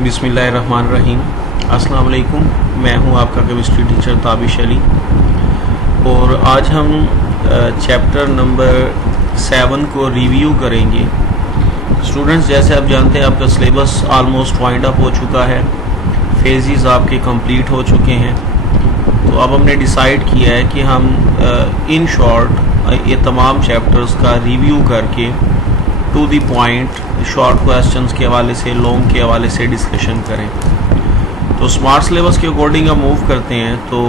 बिस्मिल्लाहिर्रहमानिर्रहीम। अस्सलाम वालेकुम। मैं हूं आपका केमिस्ट्री टीचर ताबिश अली और आज हम चैप्टर नंबर 7 को रिव्यू करेंगे। स्टूडेंट्स, जैसे आप जानते हैं आपका सिलेबस ऑलमोस्ट वाइंड अप हो चुका है, फेजेस आपके कंप्लीट हो चुके हैं। तो अब हमने डिसाइड किया है कि हम इन शॉर्ट ये तमाम चैप्टर्स का रिव्यू करके to the point short questions के हवाले से, लॉन्ग के हवाले से डिस्कशन करें। तो स्मार्ट सिलेबस के अकॉर्डिंग हम मूव करते हैं। तो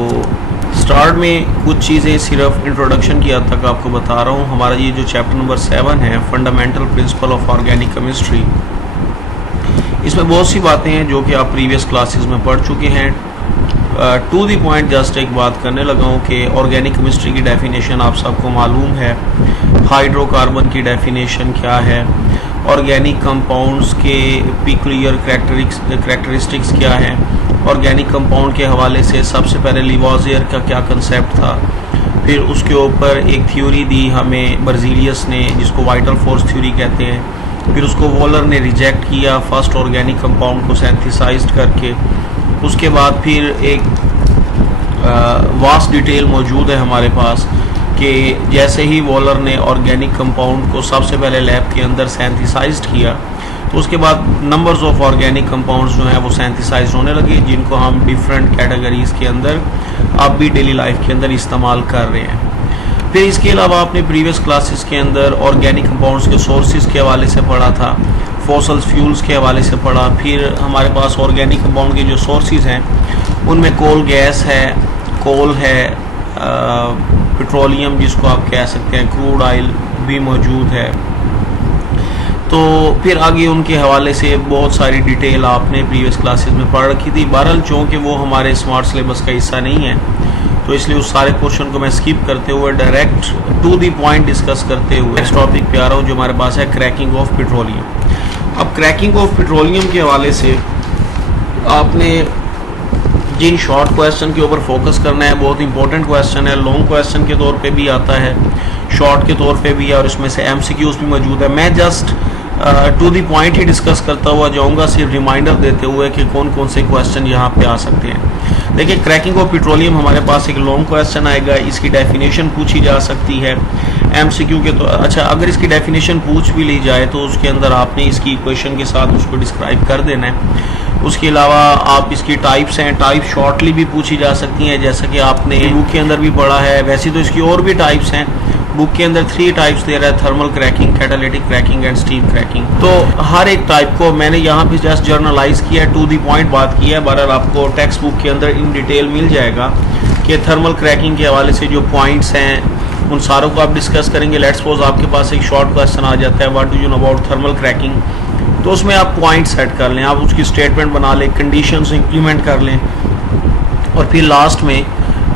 स्टार्ट में कुछ चीज़ें सिर्फ इंट्रोडक्शन की हद तक आपको बता रहा हूँ। हमारा ये जो चैप्टर नंबर 7 है, fundamental principle of organic chemistry, इसमें बहुत सी बातें हैं जो कि आप प्रीवियस क्लासेस में पढ़ चुके हैं। टू दी पॉइंट जस्ट एक बात करने लगा हूँ कि ऑर्गेनिक केमिस्ट्री की डेफिनेशन आप सबको मालूम है। हाइड्रोकार्बन की डेफिनेशन क्या है, ऑर्गेनिक कंपाउंड्स के पिकुलियर करैक्टरिस्टिक्स क्या है, ऑर्गेनिक कंपाउंड के हवाले से सबसे पहले लिवाजियर का क्या कंसेप्ट था, फिर उसके ऊपर एक थ्योरी दी हमें बर्जीलियस ने जिसको वाइटल फोर्स थ्योरी कहते हैं, फिर उसको वॉलर ने रिजेक्ट किया फर्स्ट ऑर्गेनिक कंपाउंड को सिंथेसाइज्ड करके। उसके बाद फिर एक वास्ट डिटेल मौजूद है हमारे पास कि जैसे ही वॉलर ने ऑर्गेनिक कंपाउंड को सबसे पहले लैब के अंदर सिंथेसाइज्ड किया तो उसके बाद नंबर्स ऑफ ऑर्गेनिक कंपाउंड्स जो हैं वो सिंथेसाइज्ड होने लगे, जिनको हम डिफरेंट कैटेगरीज के अंदर अब भी डेली लाइफ के अंदर इस्तेमाल कर रहे हैं। फिर इसके अलावा आपने प्रीवियस क्लासेस के अंदर ऑर्गेनिक कंपाउंड्स के सोर्सेज के हवाले से पढ़ा था, फॉसल्स फ्यूल्स के हवाले से पढ़ा। फिर हमारे पास ऑर्गेनिक कंपाउंड के जो सोर्सेज हैं उनमें कोल गैस है, कोल है, पेट्रोलियम जिसको आप कह सकते हैं, क्रूड ऑयल भी मौजूद है। तो फिर आगे उनके हवाले से बहुत सारी डिटेल आपने प्रीवियस क्लासेस में पढ़ रखी थी। बहरहाल चूँकि वो हमारे स्मार्ट सिलेबस का हिस्सा नहीं है तो इसलिए उस सारे पोर्शन को मैं स्किप करते हुए direct to the point discuss करते हुए इस टॉपिक पे आ रहा हूँ जो हमारे पास है, क्रैकिंग ऑफ पेट्रोलियम। अब क्रैकिंग ऑफ पेट्रोलियम के हवाले से आपने जिन शॉर्ट क्वेश्चन के ऊपर फोकस करना है, बहुत इंपॉर्टेंट क्वेश्चन है, लॉन्ग क्वेश्चन के तौर पे भी आता है, शॉर्ट के तौर पे भी है और इसमें से एमसीक्यूज भी मौजूद है। मैं जस्ट टू दी पॉइंट ही डिस्कस करता हुआ जाऊंगा, सिर्फ रिमाइंडर देते हुए कि कौन कौन से क्वेश्चन यहाँ पे आ सकते हैं। देखिए, क्रैकिंग ऑफ पेट्रोलियम हमारे पास एक लॉन्ग क्वेश्चन आएगा, इसकी डेफिनेशन पूछी जा सकती है एमसीक्यू के। तो अच्छा, अगर इसकी डेफिनेशन पूछ भी ली जाए तो उसके अंदर आपने इसकी इक्वेशन के साथ उसको डिस्क्राइब कर देना है। उसके अलावा आप इसकी टाइप्स हैं, टाइप शॉर्टली भी पूछी जा सकती हैं, जैसा कि आपने बुक के अंदर भी पढ़ा है। वैसे तो इसकी और भी टाइप्स हैं, बुक के अंदर 3 टाइप्स दे रहा है, thermal cracking, catalytic cracking and steam cracking. तो हर एक टाइप को मैंने यहाँ पे जस्ट जर्नलाइज किया है, टू दी पॉइंट बात की है। बहरहाल आपको टेक्स्ट बुक के अंदर इन डिटेल मिल जाएगा कि थर्मल क्रैकिंग के हवाले से जो पॉइंट्स हैं उन सारों को आप डिस्कस करेंगे। लेट्स सपोज आपके पास एक शॉर्ट क्वेश्चन आ जाता है, what do you know about thermal cracking, तो उसमें आप पॉइंट सेट कर लें, आप उसकी स्टेटमेंट बना लें, कंडीशंस इंप्लीमेंट कर लें और फिर लास्ट में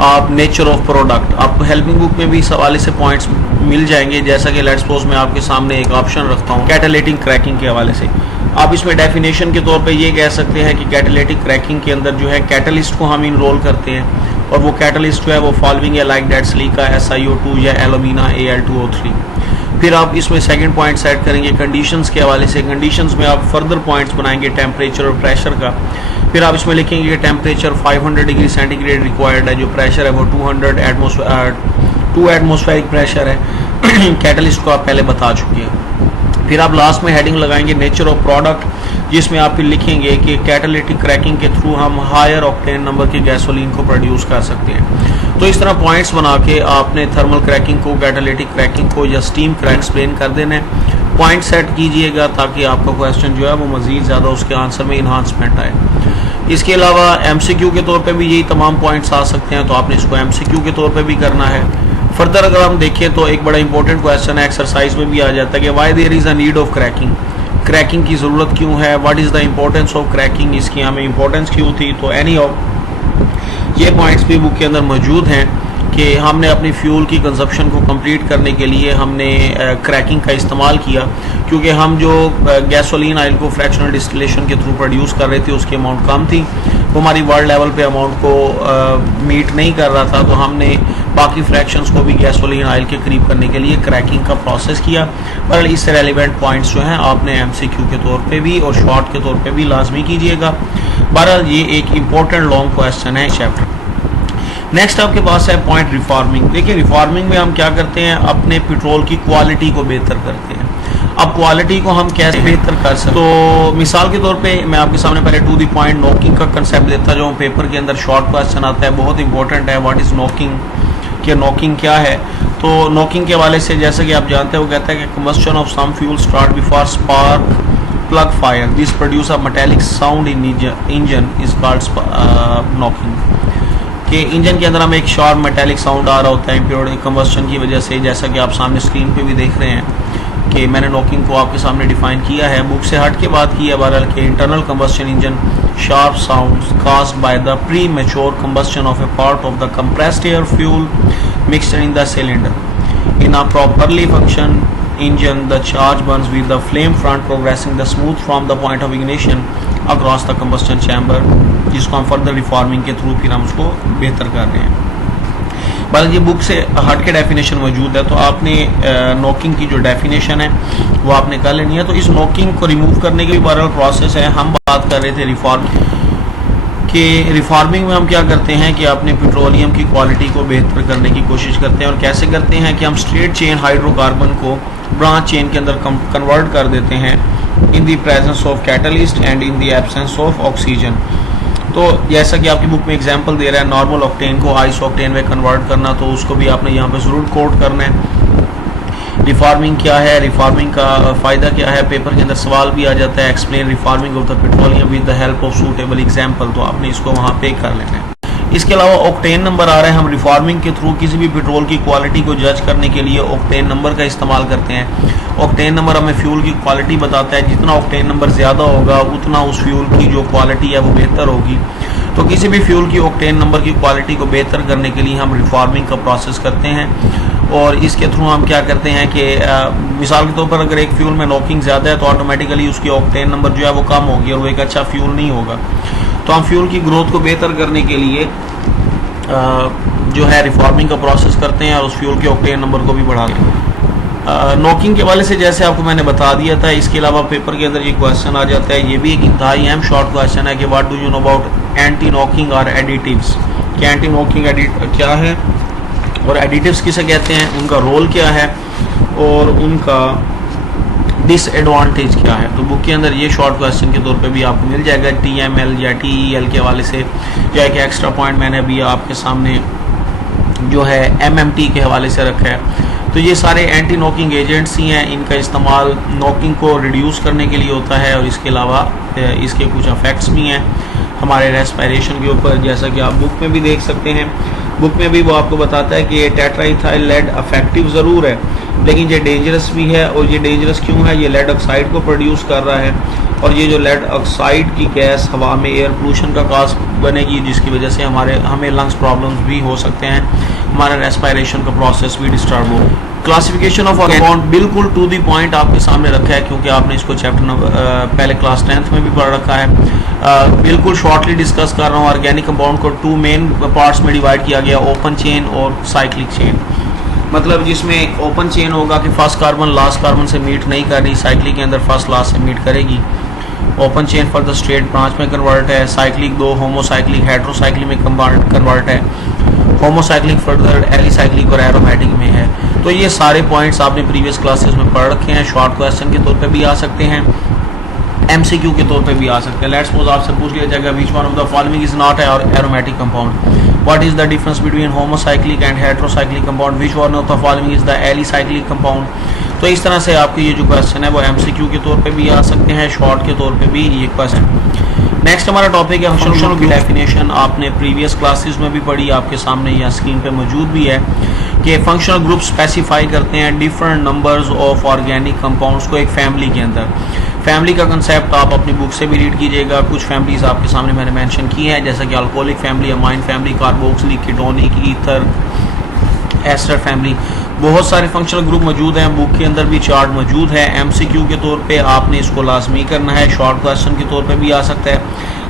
आप नेचर ऑफ प्रोडक्ट, आपको हेल्पिंग बुक में भी इस हवाले से पॉइंट्स मिल जाएंगे। जैसा कि लेट्स सपोज मैं आपके सामने एक ऑप्शन रखता हूँ कैटालिटिक क्रैकिंग के हवाले से। आप इसमें डेफिनेशन के तौर पे ये कह सकते हैं कि कैटालिटिक क्रैकिंग के अंदर जो है कैटलिस्ट को हम इनरोल करते हैं और वो कैटलिस्ट जो है वो फॉलोइंग है लाइक दैट सिलिका SiO2 या एलुमिना Al2O3। फिर आप इसमें सेकंड पॉइंट सेट करेंगे कंडीशंस के हवाले से। कंडीशंस में आप फर्दर पॉइंट्स बनाएंगे टेम्परेचर और प्रेशर का। फिर आप इसमें लिखेंगे कि टेम्परेचर 500 डिग्री सेंटीग्रेड रिक्वायर्ड है, जो प्रेशर है वो 2 एटमॉस्फेरिक प्रेशर है। कैटलिस्ट को आप पहले बता चुके हैं। फिर आप लास्ट में हेडिंग लगाएंगे नेचर ऑफ प्रोडक्ट, जिसमें आप फिर लिखेंगे कि कैटालिटिक क्रैकिंग के थ्रू हम हायर ऑक्टेन नंबर की गैसोलीन को प्रोड्यूस कर सकते हैं। तो इस तरह पॉइंट्स बना के आपने थर्मल क्रैकिंग को, कैटालिटिक क्रैकिंग को या स्टीम क्रैक एक्सप्लेन कर देना है। पॉइंट सेट कीजिएगा ताकि आपका क्वेश्चन जो है वो मजीद ज़्यादा उसके आंसर में इन्हांसमेंट आए। इसके अलावा एमसीक्यू के तौर पे भी यही तमाम पॉइंट्स आ सकते हैं, तो आपने इसको एमसीक्यू के तौर पे भी करना है। फर्दर अगर हम देखें तो एक बड़ा इंपॉर्टेंट क्वेश्चन है, एक्सरसाइज में भी आ जाता है कि why there is a need of cracking, cracking की ज़रूरत क्यों है, what is the importance of cracking, इसकी हमें इंपॉर्टेंस क्यों थी। तो एनी ऑफ ये पॉइंट्स भी बुक के अंदर मौजूद हैं कि हमने अपनी फ्यूल की कंजप्शन को कंप्लीट करने के लिए हमने क्रैकिंग का इस्तेमाल किया, क्योंकि हम जो गैसोलीन ऑयल को फ्रैक्शनल डिस्टिलेशन के थ्रू प्रोड्यूस कर रहे थे उसकी अमाउंट कम थी। वो हमारी वर्ल्ड लेवल पे अमाउंट को मीट नहीं कर रहा था, तो हमने बाकी फ्रैक्शंस को भी गैसोलीन ऑयल के करीब करने के लिए क्रैकिंग का प्रोसेस किया। पर इससे रेलिवेंट पॉइंट्स जो हैं आपने MCQ के तौर पे भी और शॉर्ट के तौर पे भी लाजमी कीजिएगा। बहरहाल ये एक इम्पोर्टेंट लॉन्ग क्वेश्चन है चैप्टर। नेक्स्ट आपके पास है पॉइंट रिफॉर्मिंग। देखिए रिफॉर्मिंग में हम क्या करते हैं, अपने पेट्रोल की क्वालिटी को बेहतर करते हैं। अब क्वालिटी को हम कैसे बेहतर कर सकते हैं, तो मिसाल के तौर पे मैं आपके सामने पहले टू द पॉइंट नॉकिंग का कंसेप्ट देता जो पेपर के अंदर शॉर्ट क्वेश्चन आता है, बहुत इंपॉर्टेंट है। व्हाट इज नॉकिंग, कि नॉकिंग क्या है। तो नॉकिंग के हवाले से जैसा कि आप जानते हैं वो कहता है कि combustion of some fuel start before spark plug fire, this produce a metallic sound in engine is called knocking. कि इंजन के अंदर हमें एक शार्प मेटालिक साउंड आ रहा होता है इम्प्योर्ड कंबस्शन की वजह से, जैसा कि आप सामने स्क्रीन पे भी देख रहे हैं कि मैंने नॉकिंग को आपके सामने डिफाइन किया है। बुक से हट के बात की है बहरहाल के internal combustion engine sharp sounds caused by the premature combustion of a part of the compressed air fuel mixture in the cylinder. In a properly functioning engine, the charge burns with the flame front progressing the smooth from the point of ignition across the combustion chamber, जिसको हम further reforming के through फिर हम उसको बेहतर कर रहे हैं। बस ये बुक से हट के डेफिनेशन मौजूद है, तो आपने नॉकिंग की जो डेफिनेशन है वो आपने कर लेनी है। तो इस नॉकिंग को रिमूव करने के भी बहरहाल प्रोसेस है। हम बात कर रहे थे रिफॉर्मिंग में हम क्या करते हैं कि अपने पेट्रोलियम की क्वालिटी को बेहतर करने की कोशिश करते हैं। और कैसे करते हैं कि हम स्ट्रेट चेन हाइड्रोकार्बन को ब्रांच चेन के अंदर कन्वर्ट कर देते हैं in the presence of catalyst and in the absence of oxygen. तो जैसा कि आपकी बुक में एग्जांपल दे रहा है, नॉर्मल ऑक्टेन को आइस ऑक्टेन में कन्वर्ट करना, तो उसको भी आपने यहाँ पे ज़रूर कोट करना है। रिफॉर्मिंग क्या है, रिफॉर्मिंग का फ़ायदा क्या है, पेपर के अंदर सवाल भी आ जाता है, explain reforming of the petroleum with the help of suitable example, तो आपने इसको वहाँ पे कर लेना है। इसके अलावा ऑक्टेन नंबर आ रहा है, हम रिफॉर्मिंग के थ्रू किसी भी पेट्रोल की क्वालिटी को जज करने के लिए ऑक्टेन नंबर का इस्तेमाल करते हैं। ऑक्टेन नंबर हमें फ्यूल की क्वालिटी बताता है, जितना ऑक्टेन नंबर ज़्यादा होगा उतना उस फ्यूल की जो क्वालिटी है वो बेहतर होगी। तो किसी भी फ्यूल की ऑक्टेन नंबर की क्वालिटी को बेहतर करने के लिए हम रिफॉर्मिंग का प्रोसेस करते हैं। और इसके थ्रू हम क्या करते हैं कि मिसाल के तौर पर अगर एक फ्यूल में नॉकिंग ज़्यादा है तो ऑटोमेटिकली उसकी ऑक्टेन नंबर जो है वो कम होगी और वो एक अच्छा फ्यूल नहीं होगा। तो हम फ्यूल की ग्रोथ को बेहतर करने के लिए जो है रिफॉर्मिंग का प्रोसेस करते हैं और उस फ्यूल के ऑक्टेन नंबर को भी बढ़ाते हैं। नॉकिंग के वाले से जैसे आपको मैंने बता दिया था, इसके अलावा पेपर के अंदर ये क्वेश्चन आ जाता है, ये भी एक इंतहाई अहम शॉर्ट क्वेश्चन है कि what do you know about anti knocking और एडिटिव्स। कि एंटी नॉकिंग क्या है और एडिटिव्स किसे कहते हैं, उनका रोल क्या है और उनका डिसएडवांटेज क्या है। तो बुक के अंदर ये शॉर्ट क्वेश्चन के तौर पे भी आपको मिल जाएगा, TML या TEL के हवाले से, या एक एक्स्ट्रा पॉइंट मैंने अभी आपके सामने जो है MMT के हवाले से रखा है। तो ये सारे एंटी नॉकिंग एजेंट्स ही हैं, इनका इस्तेमाल नॉकिंग को रिड्यूस करने के लिए होता है और इसके अलावा इसके कुछ इफेक्ट्स भी हैं हमारे रेस्पिरेशन के ऊपर, जैसा कि आप बुक में भी देख सकते हैं। बुक में भी वो आपको बताता है कि ये टेट्राइथाइल लेड अफेक्टिव ज़रूर है लेकिन ये डेंजरस भी है। और ये डेंजरस क्यों है, ये लेड ऑक्साइड को प्रोड्यूस कर रहा है और ये जो लेड ऑक्साइड की गैस हवा में एयर पोल्यूशन का काज बनेगी, जिसकी वजह से हमें लंग्स प्रॉब्लम्स भी हो सकते हैं, हमारा रेस्पिरेशन का प्रोसेस भी डिस्टर्ब हो। क्लासिफिकेशन ऑफ कंपाउंड बिल्कुल टू दी पॉइंट आपके सामने रखा है, क्योंकि आपने इसको चैप्टर पहले क्लास 10th में भी पढ़ रखा है। बिल्कुल शॉर्टली डिस्कस कर रहा हूँ। ऑर्गेनिक कंपाउंड को 2 मेन पार्ट्स में डिवाइड किया गया, ओपन चेन और साइक्लिक चेन। मतलब जिसमें ओपन चेन होगा कि फर्स्ट कार्बन लास्ट कार्बन से मीट नहीं कर रही, साइक्लिक के अंदर फर्स्ट लास्ट से मीट करेगी। Open chain further straight branch में कन्वर्ट है, साइक्लिक 2 होमोसाइक्लिक हेट्रोसाइक्लिक में कन्वर्ट है, होमोसाइक्लिक फर्दर एलिसाइक्लिक और एरोमेटिक में है। तो ये सारे पॉइंट्स आपने प्रीवियस क्लासेस में पढ़ रखे हैं, शॉर्ट क्वेश्चन के तौर पे भी आ सकते हैं, MCQ के तौर पे भी आ सकते हैं। लेट्स सपोज आपसे पूछ लिया जाएगा which one of the following is not aromatic compound, what is the difference between homocyclic and heterocyclic compound, which one of the following is the alicyclic compound. तो इस तरह से आपके ये जो क्वेश्चन है वो MCQ के तौर पे भी आ सकते हैं, शॉर्ट के तौर पे भी ये क्वेश्चन। नेक्स्ट हमारा टॉपिक है फंक्शनल की डेफिनेशन। आपने प्रीवियस क्लासेस में भी पढ़ी, आपके सामने या स्क्रीन पे मौजूद भी है कि फंक्शनल ग्रुप स्पेसिफाई करते हैं different numbers of organic compounds को एक फैमिली के अंदर। फैमिली का कंसेप्ट आप अपनी बुक से भी रीड कीजिएगा। कुछ फैमिलीज आपके सामने मैंने मेंशन की है, जैसा कि alcoholic family, amine family, carboxylic, ketonic, ether, ester family. बहुत सारे फंक्शनल ग्रुप मौजूद हैं, बुक के अंदर भी चार्ट मौजूद है। MCQ के तौर पे आपने इसको लाजमी करना है, शॉर्ट क्वेश्चन के तौर पे भी आ सकता है।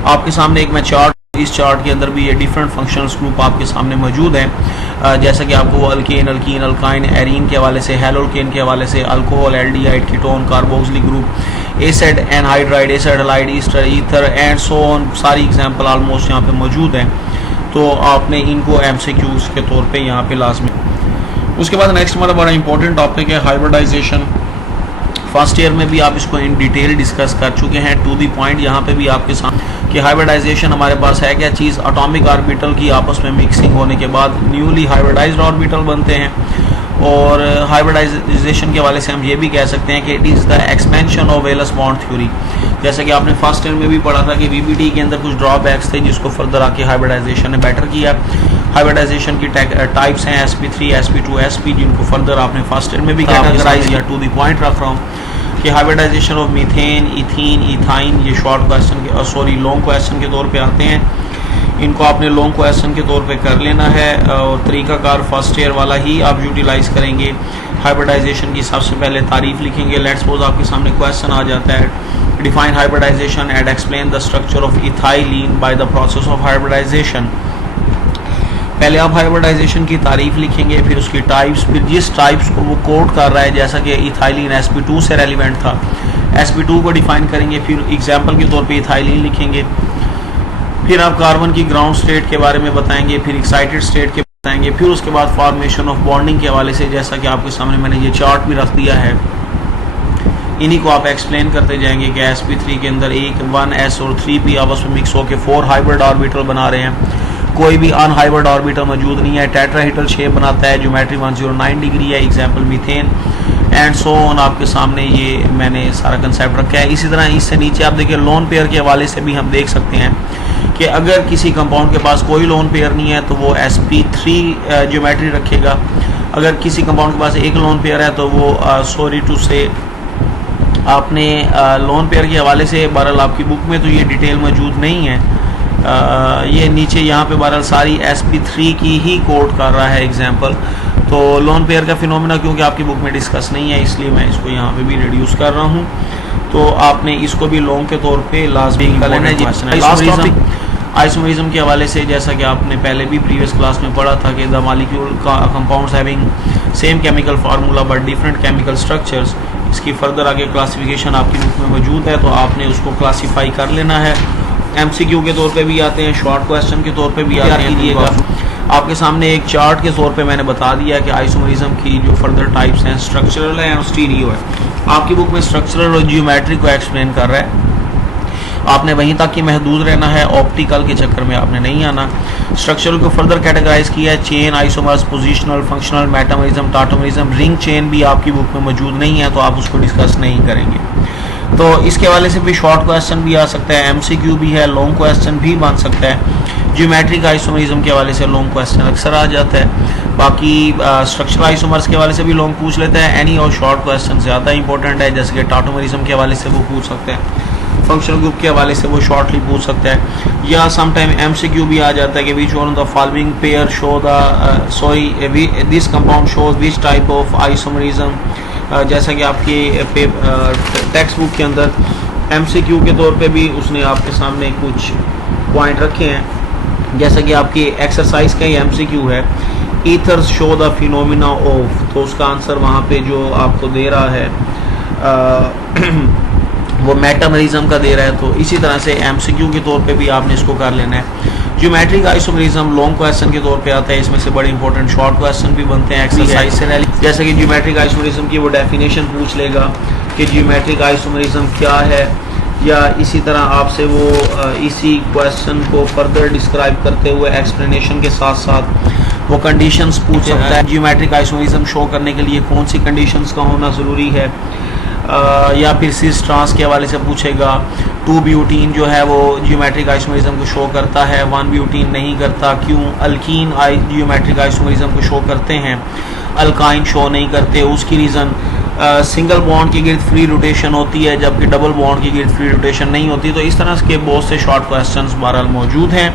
आपके सामने एक मैं चार्ट इस चार्ट के अंदर भी ये डिफरेंट फंक्शनल्स ग्रुप आपके सामने मौजूद हैं, जैसा कि आपको वो अल्केन, अल्कीन, अल्काइन, एरीन के हवाले से, हेलोल्केन के हवाले से, alcohol, aldehyde, ketone, carboxylic group, acid, anhydride, acid halide, Easter, ether and so on, सारी एग्जांपल ऑलमोस्ट यहाँ पे मौजूद हैं। तो आपने इनको एमसीक्यूज के तौर पे यहाँ पे लाजमी। उसके बाद नेक्स्ट हमारा बड़ा इंपॉर्टेंट टॉपिक है हाइब्रिडाइजेशन। फर्स्ट ईयर में भी आप इसको इन डिटेल डिस्कस कर चुके हैं, टू दी पॉइंट यहाँ पे भी आपके साथ कि हाइब्रिडाइजेशन हमारे पास है क्या चीज़, एटॉमिक ऑर्बिटल की आपस में मिक्सिंग होने के बाद न्यूली हाइब्रिडाइज्ड ऑर्बिटल बनते हैं। और हाइब्रिडाइजेशन के हवाले से हम ये भी कह सकते हैं कि it is the expansion of Wallace bond theory. जैसे कि आपने फर्स्ट ईयर में भी पढ़ा था कि वीबीटी के अंदर कुछ ड्रॉबैक्स थे जिसको फर्दर आके हाइब्रिडाइजेशन ने बेटर किया। हाइब्रिडाइजेशन की टाइप्स हैं sp3, sp2, sp, जिनको फर्दर आपने फर्स्ट ईयर में भी कैटेगराइज किया। टू दी पॉइंट रख रहा हूँ कि hybridization of methane, ethene, ethyne, ये शॉर्ट क्वेश्चन लॉन्ग क्वेश्चन के तौर पे आते हैं। इनको आपने लॉन्ग क्वेश्चन के तौर पे कर लेना है और तरीकाकार फर्स्ट ईयर वाला ही आप यूटिलाइज करेंगे। हाइब्रिडाइजेशन की सबसे पहले तारीफ लिखेंगे। लेट्स सपोज आपके सामने क्वेश्चन आ जाता है, define hybridization and explain the structure of ethylene by the process of hybridization. पहले आप हाइब्रिडाइजेशन की तारीफ लिखेंगे, फिर उसकी टाइप्स, फिर जिस टाइप्स को वो कोड कर रहा है, जैसा कि इथाइलिन sp2 से रेलिवेंट था, sp2 को डिफाइन करेंगे, फिर एग्जाम्पल के तौर पे इथाइलिन लिखेंगे। फिर आप कार्बन की ग्राउंड स्टेट के बारे में बताएंगे, फिर एक्साइटेड स्टेट के बताएंगे, फिर उसके बाद फॉर्मेशन ऑफ बॉन्डिंग के हवाले से, जैसा कि आपके सामने मैंने ये चार्ट भी रख दिया है, इन्हीं को आप एक्सप्लेन करते जाएंगे कि sp3 के अंदर 1s और 3p आपस में मिक्स होकर 4 हाइब्रिड ऑर्बिटल बना रहे हैं, कोई भी अनहाइब्रिड ऑर्बिटल मौजूद नहीं है, टेट्राहेड्रल शेप बनाता है, ज्योमेट्री 109 डिग्री है, example methane and so on. आपके सामने ये मैंने सारा कंसेप्ट रखा है। इसी तरह इससे नीचे आप देखिए लोन पेयर के हवाले से भी हम देख सकते हैं कि अगर किसी कंपाउंड के पास कोई लोन पेयर नहीं है तो वो sp3 ज्योमेट्री रखेगा। अगर किसी कंपाउंड के पास एक लोन पेयर है तो वो सॉरी टू से आपने लोन पेयर के हवाले से, बहरहाल आपकी बुक में तो ये डिटेल मौजूद नहीं है, ये नीचे यहाँ पे बहरहाल सारी sp3 की ही कोड कर रहा है एग्जाम्पल। तो लोन पेयर का फिनोमेना क्योंकि आपकी बुक में डिस्कस नहीं है, इसलिए मैं इसको यहाँ पे भी रिड्यूस कर रहा हूँ। तो आपने इसको भी लॉन्ग के तौर पे लाजमी लेना है। आइसोमरिज्म के हवाले से जैसा कि आपने पहले भी प्रीवियस क्लास में पढ़ा था कि the molecule compounds having same chemical formula but different chemical structures, इसकी फर्दर आगे क्लासिफिकेशन आपकी बुक में मौजूद है, तो आपने उसको क्लासीफाई कर लेना है। एमसीक्यू के तौर पे भी आते हैं, शॉर्ट क्वेश्चन के तौर पे भी आते हैं। आपके सामने एक चार्ट के तौर पे मैंने बता दिया कि आइसोमरिज्म की जो फर्दर टाइप्स हैं, स्ट्रक्चरल है और स्टीरियो है। आपकी बुक में स्ट्रक्चरल और जियोमेट्री को एक्सप्लेन कर रहा है, आपने वहीं तक ही महदूद रहना है, ऑप्टिकल के चक्कर में आपने नहीं आना। स्ट्रक्चरल को फर्दर कैटेगराइज किया है, chain, isomers, positional, functional, metamerism, tautomerism. Ring chain भी आपकी बुक में मौजूद नहीं है तो आप उसको डिस्कस नहीं करेंगे। तो इसके हवाले से भी शॉर्ट क्वेश्चन भी आ सकता है, एमसीक्यू भी है, लॉन्ग क्वेश्चन भी बन सकता है। ज्योमेट्रिक आइसोमरिज्म के हवाले से लॉन्ग क्वेश्चन अक्सर आ जाता है। बाकी स्ट्रक्चरल आइसोमर्स के हवाले से भी लॉन्ग पूछ लेता है। एनी और शॉर्ट क्वेश्चन ज़्यादा इंपॉर्टेंट है, जैसे कि टाटोमरिज्म के हवाले से वो पूछ सकते हैं, फंक्शनल ग्रुप के हवाले से वो शॉर्टली पूछ सकता है। या समटाइम एमसीक्यू भी आ जाता है कि which one of the following pair show the this compound shows which type of isomerism. जैसा कि आपके टेक्स्ट बुक के अंदर एमसीक्यू के तौर पे भी उसने आपके सामने कुछ पॉइंट रखे हैं, जैसा कि आपकी एक्सरसाइज का ही एमसीक्यू है, ethers show the phenomena of, तो उसका आंसर वहाँ पे जो आपको दे रहा है वो मेटामरिज्म का दे रहा है। तो इसी तरह से एमसीक्यू के तौर पे भी आपने इसको कर लेना है। ज्योमेट्रिक आइसोमरिज्म लॉन्ग क्वेश्चन के तौर पे आता है, इसमें से बड़े इंपॉर्टेंट शॉर्ट क्वेश्चन भी बनते हैं एक्सरसाइज से। जैसे कि ज्योमेट्रिक आइसोमरिज्म की वो डेफिनेशन पूछ लेगा कि ज्योमेट्रिक आइसोमरिज्म क्या है, या इसी तरह आपसे वो इसी क्वेश्चन को फर्दर डिस्क्राइब करते हुए एक्सप्लेनेशन के साथ साथ वो कंडीशंस पूछ सकता है। ज्योमेट्रिक आइसोमरिज्म शो करने के लिए कौन सी कंडीशंस का होना ज़रूरी है, या फिर सिस ट्रांस के हवाले से पूछेगा। 2 ब्यूटीन जो है वो ज्योमेट्रिक आइसोमरिज्म को शो करता है, 1 ब्यूटीन नहीं करता, क्यों? अल्कीन ज्योमेट्रिक आइसोमरिज्म को शो करते हैं, अल्काइन शो नहीं करते। उसकी रीज़न सिंगल बॉन्ड की गिर्द फ्री रोटेशन होती है जबकि डबल बॉन्ड की गिर्द फ्री रोटेशन नहीं होती। तो इस तरह के बहुत से शॉर्ट क्वेश्चंस बहरहाल मौजूद हैं।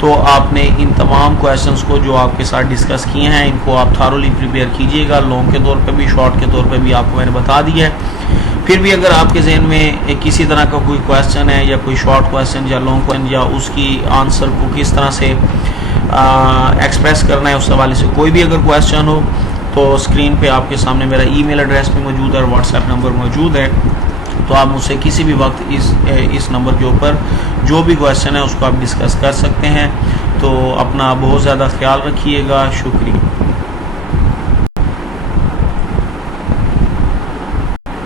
तो आपने इन तमाम क्वेश्चंस को जो आपके साथ डिस्कस किए हैं इनको आप थारोली प्रिपेयर कीजिएगा, लॉन्ग के तौर पे भी शॉर्ट के तौर पे भी आपको मैंने बता दिया है। फिर भी अगर आपके जहन में किसी तरह का कोई क्वेश्चन है या कोई शॉर्ट क्वेश्चन या लॉन्ग क्वेश्चन या उसकी आंसर को किस तरह से एक्सप्रेस करना है, उस हवाले से कोई भी अगर क्वेश्चन हो तो स्क्रीन पे आपके सामने मेरा ईमेल एड्रेस भी मौजूद है और व्हाट्सएप नंबर मौजूद है। तो आप मुझसे किसी भी वक्त इस नंबर के ऊपर जो भी क्वेश्चन है उसको आप डिस्कस कर सकते हैं। तो अपना बहुत ज़्यादा ख्याल रखिएगा। शुक्रिया।